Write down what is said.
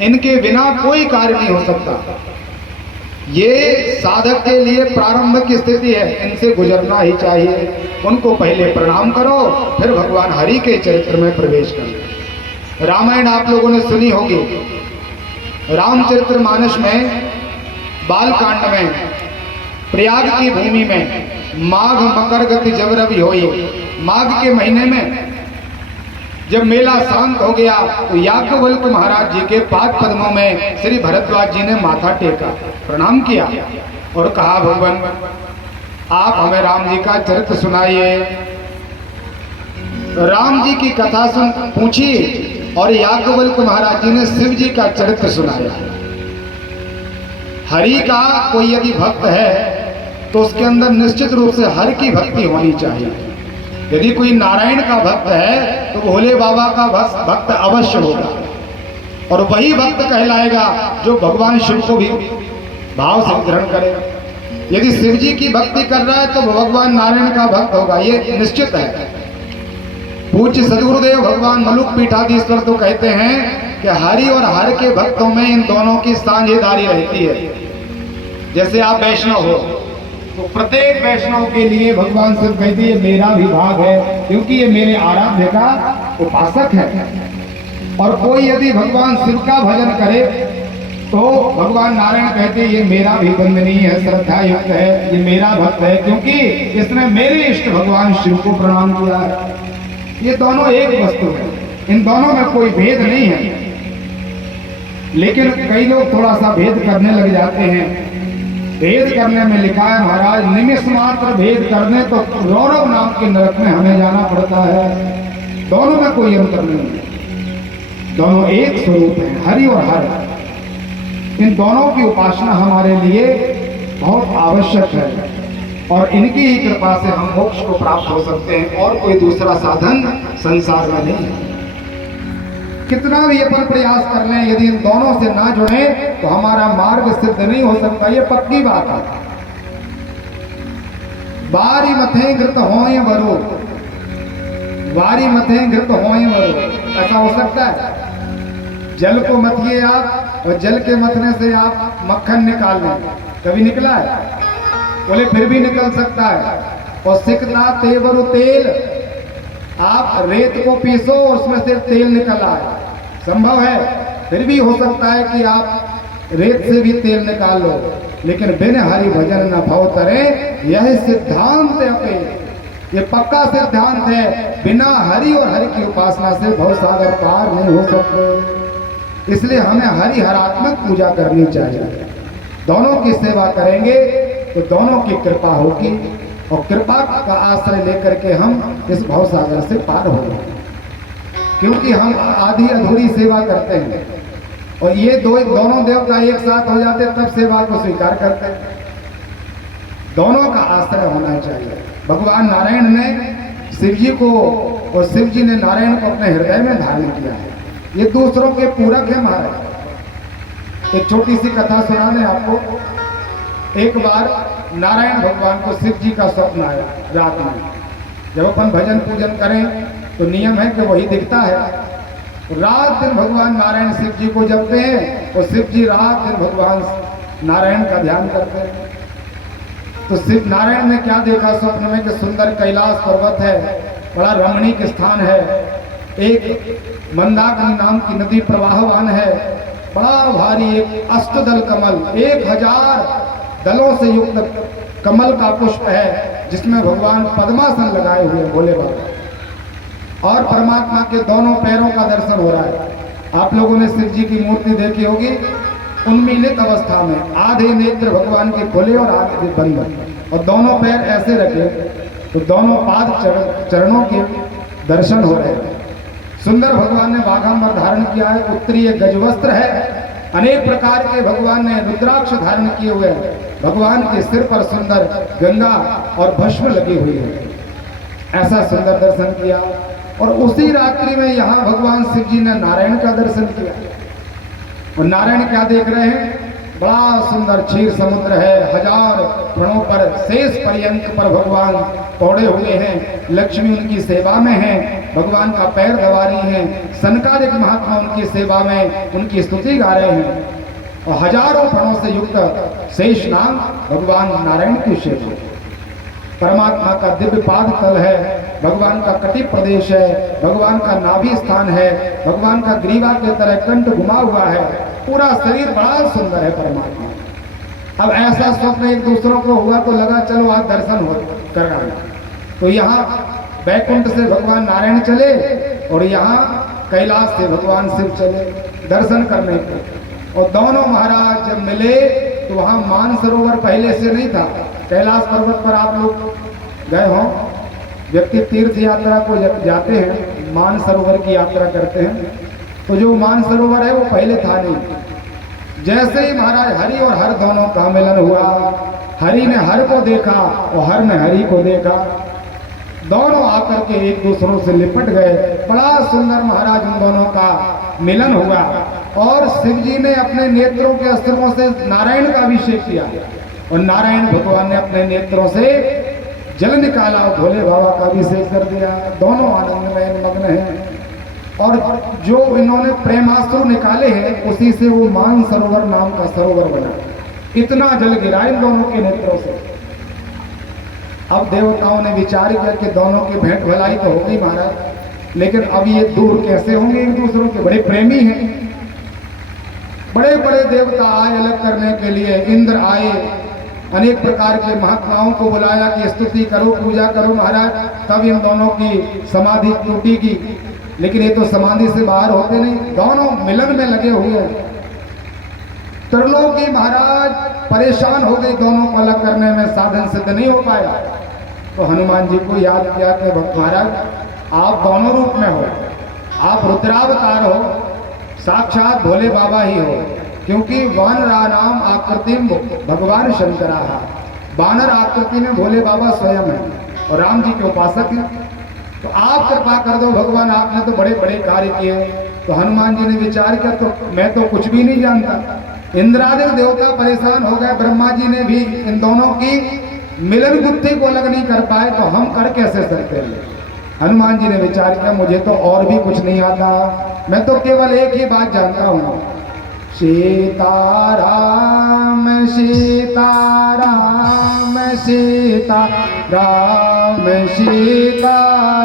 इनके बिना कोई कार्य नहीं हो सकता। ये साधक के लिए प्रारंभ की स्थिति है, इनसे गुजरना ही चाहिए। उनको पहले प्रणाम करो, फिर भगवान हरि के चरित्र में प्रवेश करो। रामायण आप लोगों ने सुनी होगी। रामचरितमानस में बालकांड में प्रयाग की भूमि में माघ मकर गति जब रवि होई, माघ के महीने में जब मेला शांत हो गया तो याज्ञवल्क्य महाराज जी के पाद पद्मों में श्री भरद्वाज जी ने माथा टेका, प्रणाम किया और कहा, भगवान आप हमें राम जी का चरित्र सुनाइए। राम जी की कथा सुन पूछी और याज्ञवल्क्य महाराज जी ने शिव जी का चरित्र सुनाया। हरि का कोई यदि भक्त है तो उसके अंदर निश्चित रूप से हरि की भक्ति होनी चाहिए। यदि कोई नारायण का भक्त है तो भोले बाबा का भक्त अवश्य होगा, और वही भक्त कहलाएगा जो भगवान शिव को भी भाव से ग्रहण करेगा। यदि शिव जी की भक्ति कर रहा है तो भगवान नारायण का भक्त होगा, ये निश्चित है। पूज्य सदगुरुदेव भगवान मलुक पीठाधीश्वर तो कहते हैं कि हरि और हर के भक्तों में इन दोनों की साझेदारी रहती है। जैसे आप वैष्णव हो तो प्रत्येक वैष्णव के लिए भगवान शिव कहते हैं मेरा भी भाग है, क्योंकि ये मेरे आराध्य का उपासक है। और कोई यदि भगवान शिव का भजन करे तो भगवान नारायण कहते ये मेरा भी वंदनीय है, श्रद्धा युक्त है, ये मेरा भक्त है, क्योंकि इसने मेरे इष्ट भगवान शिव को प्रणाम किया है। ये दोनों एक वस्तु है, इन दोनों में कोई भेद नहीं है। लेकिन कई लोग थोड़ा सा भेद करने लग जाते हैं। भेद करने में लिखा है महाराज, निमिष मात्र भेद करने तो रौरव नाम के नरक में हमें जाना पड़ता है। दोनों में कोई अंतर नहीं है, दोनों एक स्वरूप है, हरि और हर। इन दोनों की उपासना हमारे लिए बहुत आवश्यक है और इनकी ही कृपा से हम मोक्ष को प्राप्त हो सकते हैं, और कोई दूसरा साधन संसार में नहीं है। कितना भी अपन प्रयास कर लें, यदि इन दोनों से ना जुड़े तो हमारा मार्ग सिद्ध नहीं हो सकता, ये पक्की बात है। बारी मथे घृत होए वरो, बारी मथे घृत होए वरो, ऐसा हो सकता है? जल को मथिए आप और जल के मथने से आप मक्खन निकाल लें, कभी निकला है? बोले फिर भी निकल सकता है। और सिकता तेवरु तेल, आप रेत को पीसो और उसमें से तेल निकल आए, संभव है। फिर भी हो सकता है कि आप रेत से भी तेल निकाल लो, लेकिन बिन हरि भजन न भव तरे, यह सिद्धांत अपने, ये पक्का सिद्धांत है। बिना हरि और हरि की उपासना से भव सागर पार नहीं हो सकते। इसलिए हमें हरि हरात्मक पूजा करनी चाहिए। दोनों की सेवा करेंगे तो दोनों की कृपा होगी, और कृपा का आश्रय लेकर के हम इस भव सागर से पार हो जाएंगे। क्योंकि हम आधी अधूरी सेवा करते हैं, और ये दोनों देवता एक साथ हो जाते तब सेवा को स्वीकार करते हैं। दोनों का आश्रय होना चाहिए। भगवान नारायण ने शिव जी को और शिव जी ने नारायण को अपने हृदय में धारण किया है। ये दूसरों के पूरक है महाराज। एक छोटी सी कथा सुना दें आपको। एक बार नारायण भगवान को शिव जी का स्वप्न आया रात में। जब अपन भजन पूजन करें तो नियम है कि वही दिखता है। रात दिन भगवान नारायण शिव जी को जपते हैं और शिव जी रात दिन भगवान नारायण का ध्यान करते हैं। तो शिव नारायण ने क्या देखा स्वप्न में कि सुंदर कैलाश पर्वत है, बड़ा रमणीक स्थान है, एक मंदाकिनी नाम की नदी प्रवाहवान है, बड़ा भारी एक अष्टदल कमल, 1000 दलों से युक्त कमल का पुष्प है, जिसमें भगवान पद्मासन लगाए हुए भोले बाबा, और परमात्मा के दोनों पैरों का दर्शन हो रहा है। आप लोगों ने शिव जी की मूर्ति देखी होगी, उन्मीलित अवस्था में आधे नेत्र भगवान के खुले और आधे बंद, और दोनों पैर ऐसे रखे तो दोनों पाद चरणों के दर्शन हो रहे हैं। सुंदर भगवान ने बाघांबर धारण किया है, उत्तरीय गजवस्त्र है, अनेक प्रकार के भगवान ने रुद्राक्ष धारण किए हुए हैं। भगवान के सिर पर सुंदर गंगा और भस्म लगी हुई है। ऐसा सुंदर दर्शन किया, और उसी रात्रि में यहाँ भगवान शिव जी ने नारायण का दर्शन किया। और नारायण क्या देख रहे हैं? बड़ा सुंदर क्षीर समुद्र है, 1000 फणों पर शेष पर्यंक पर भगवान पौड़े हुए हैं, लक्ष्मी उनकी सेवा में है, भगवान का पैर दबा रही हैं, सनकादिक महात्मा उनकी सेवा में उनकी स्तुति गा रहे हैं और हजारों फणों से युक्त शेष नाग भगवान नारायण की सेवा। परमात्मा का दिव्य पाद तल है, भगवान का कटि प्रदेश है, भगवान का नाभि स्थान है, भगवान का ग्रीवा के तरह कंठ घुमा हुआ है, पूरा शरीर बड़ा सुंदर है परमात्मा। अब ऐसा स्वप्न एक दूसरों को हुआ तो लगा चलो आज दर्शन हो कर आए। तो यहाँ बैकुंठ से भगवान नारायण चले और यहाँ कैलाश से भगवान शिव चले दर्शन करने को। और दोनों महाराज जब मिले तो वहाँ मानसरोवर पहले से नहीं था। कैलाश पर्वत पर आप लोग गए हों, व्यक्ति तीर्थ यात्रा को जब जाते हैं मानसरोवर की यात्रा करते हैं तो जो मानसरोवर है वो पहले था नहीं। जैसे ही महाराज हरि और हर दोनों का मिलन हुआ, हरि ने हर को देखा और हर ने हरि को देखा, दोनों आकर के एक दूसरों से लिपट गए। बड़ा सुंदर महाराज उन दोनों का मिलन हुआ और शिव जी ने अपने नेत्रों के अस्त्रों से नारायण का अभिषेक किया और नारायण भगवान ने अपने नेत्रों से जल निकाला और भोले बाबा का अभिषेक कर दिया। दोनों आनंद में मग्न हैं और जो इन्होंने प्रेमास्त्र निकाले हैं उसी से वो मानसरोवर नाम का सरोवर बना। इतना जल गिरा इन दोनों के नेत्रों से। अब देवताओं ने विचार किया कि दोनों की भेंट भलाई तो होगी महाराज, लेकिन अब ये दूर कैसे होंगे एक दूसरों के, बड़े प्रेमी हैं। बड़े बड़े देवता आए अलग करने के लिए, इंद्र आए, अनेक प्रकार के महात्माओं को बुलाया कि स्तुति करो पूजा करो महाराज, तब इन दोनों की समाधि टूटेगी। लेकिन ये तो समाधि से बाहर होते नहीं, दोनों मिलन में लगे हुए हैं। त्रिलोकी महाराज परेशान हो गए, दोनों को अलग करने में साधन सिद्ध नहीं हो पाया। तो हनुमान जी को याद किया कि महाराज आप दोनों रूप में हो, आप रुद्रावतार हो, साक्षात भोले बाबा ही हो, क्योंकि वानरानाम आकृतिम भगवान शंकरा, वानर आकृति में भोले बाबा स्वयं है और राम जी के उपासक हैं। तो आप कृपा कर दो भगवान, आपने तो बड़े बड़े कार्य किए। तो हनुमान जी ने विचार किया तो मैं तो कुछ भी नहीं जानता। इंद्रादिक देवता परेशान हो गए, ब्रह्मा जी ने भी इन दोनों की मिलन गुत्थी को अलग नहीं कर पाए, तो हम कर कैसे सकते हैं। हनुमान जी ने विचार किया मुझे तो और भी कुछ नहीं आता, मैं तो केवल एक ही बात जानता हूँ, सीताराम सीताराम सीताराम सीताराम।